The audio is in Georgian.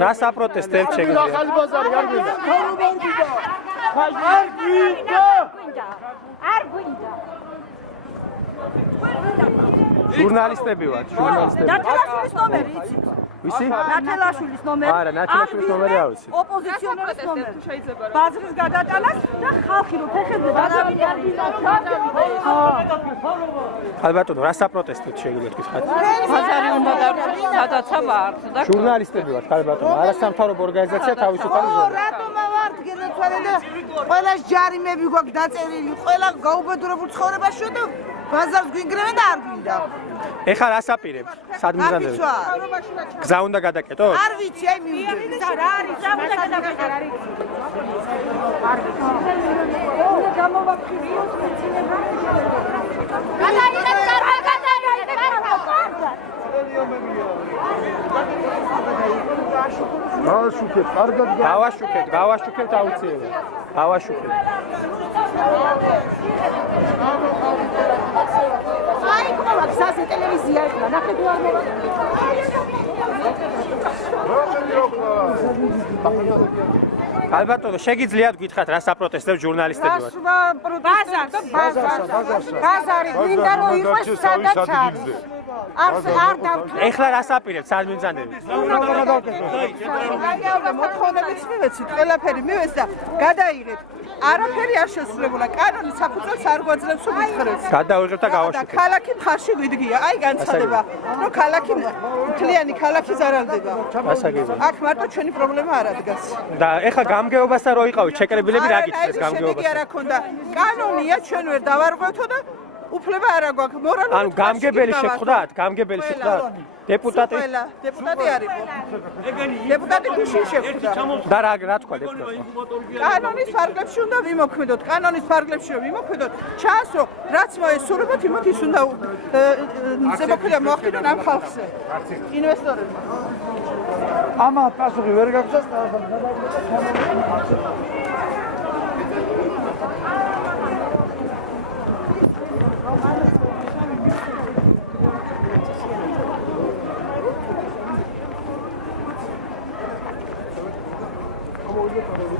რა საპროტესტებთ შეგიძლია? ახალი ბაზარი არ გვინდა. არ გვინდა. ჟურნალისტები ვართ, ჟურნალისტები. ნათელაშვილის ნომერი იცი? ვისი? ნათელაშვილის ნომერი. არა, ნათელაშვილის ნომერი არ ვიცი. ოპოზიციონერის ნომერი. ბაზრის გადატანას და ხალხი რო ფეხებზე გადავიდა. ალბათო, რა საპროტესტებთ შეგიძლიათ გითხრათ? ბაზარი უნდა დავწეროთ, სადაც ვართ და ჟურნალისტები ვართ, ალბათო. არასამთავრობო ორგანიზაცია თავისუფალი ზონა. რატომა ვართ გენაცვალე და ყველა ჯარიმები გვაქვს დაწერილი, ყველა გაუბედურებულ ცხოვრებაში და ბაზარს გვინგრევენ და არ გვინდა. ეხლა რა საპირებთ? სად მიზანდება? გზა უნდა გადაკეტოთ? არ ვიცი, აი მივიდები. რა არის? რა უნდა გადავიღე? უნდა გამოვაქციოთ მეცნიერება. გადაიღეთ კარგად, გავაშუქეთ, კარგად გავაშუქებთ აუცილებლად. გავაშუქებთ. აი, ყოლა გზაზე ტელევიზია იქნა, ნახეთ რა მოვა. ალბათო, შეგიძლიათ გითხრათ რა საპროტესტებთ ჟურნალისტები ვართ? ბაზარი გვინდა რომ იყოს სადაც არის. არ დავთვალე. ეხლა რა საპირებთ? სად მიზანდება? მოთხოვნებიც მივეცით, ყველაფერი მივეც და გადაიღეთ. არაფერი არ შესრულებულა. კანონი საფუძველს არ გვაძლევს უბიძღრებს. გადავიღებთ და გავაშუქებთ. ქალაქი მხარში გვიდგია. აი განცხადება, რომ ქალაქი მთლიანი ქალაქი ზარალდება. ასაგებია. აქ მარტო ჩვენი პრობლემა არ ადგას. და ეხლა გამგეობასთან რო იყავით, შეკრებილები რა გითხრეს შედეგი გამგეობასთან? არა ქონდა. კანონია, ჩვენ ვერ დავარღვევთო და უფლება არ აგვაქვს. მორალური ანუ გამგებელი შეხვდათ, გამგებელი შეხვდათ. დეპუტატი დეპუტატი არ იყო. დეპუტატი გუშინ შეხვდა. და რა თქვა დეპუტატმა? კანონის ფარგლებში უნდა ვიმოქმედოთ. კანონის ფარგლებში რომ ვიმოქმედოთ, ჩანს რომ რაც მოესურვებათ, იმათ ის უნდა ზემოქმედება მოახდინონ ამ ხალხზე. ინვესტორებმა. ამა პასუხი ვერ გაგვცეს. Come on,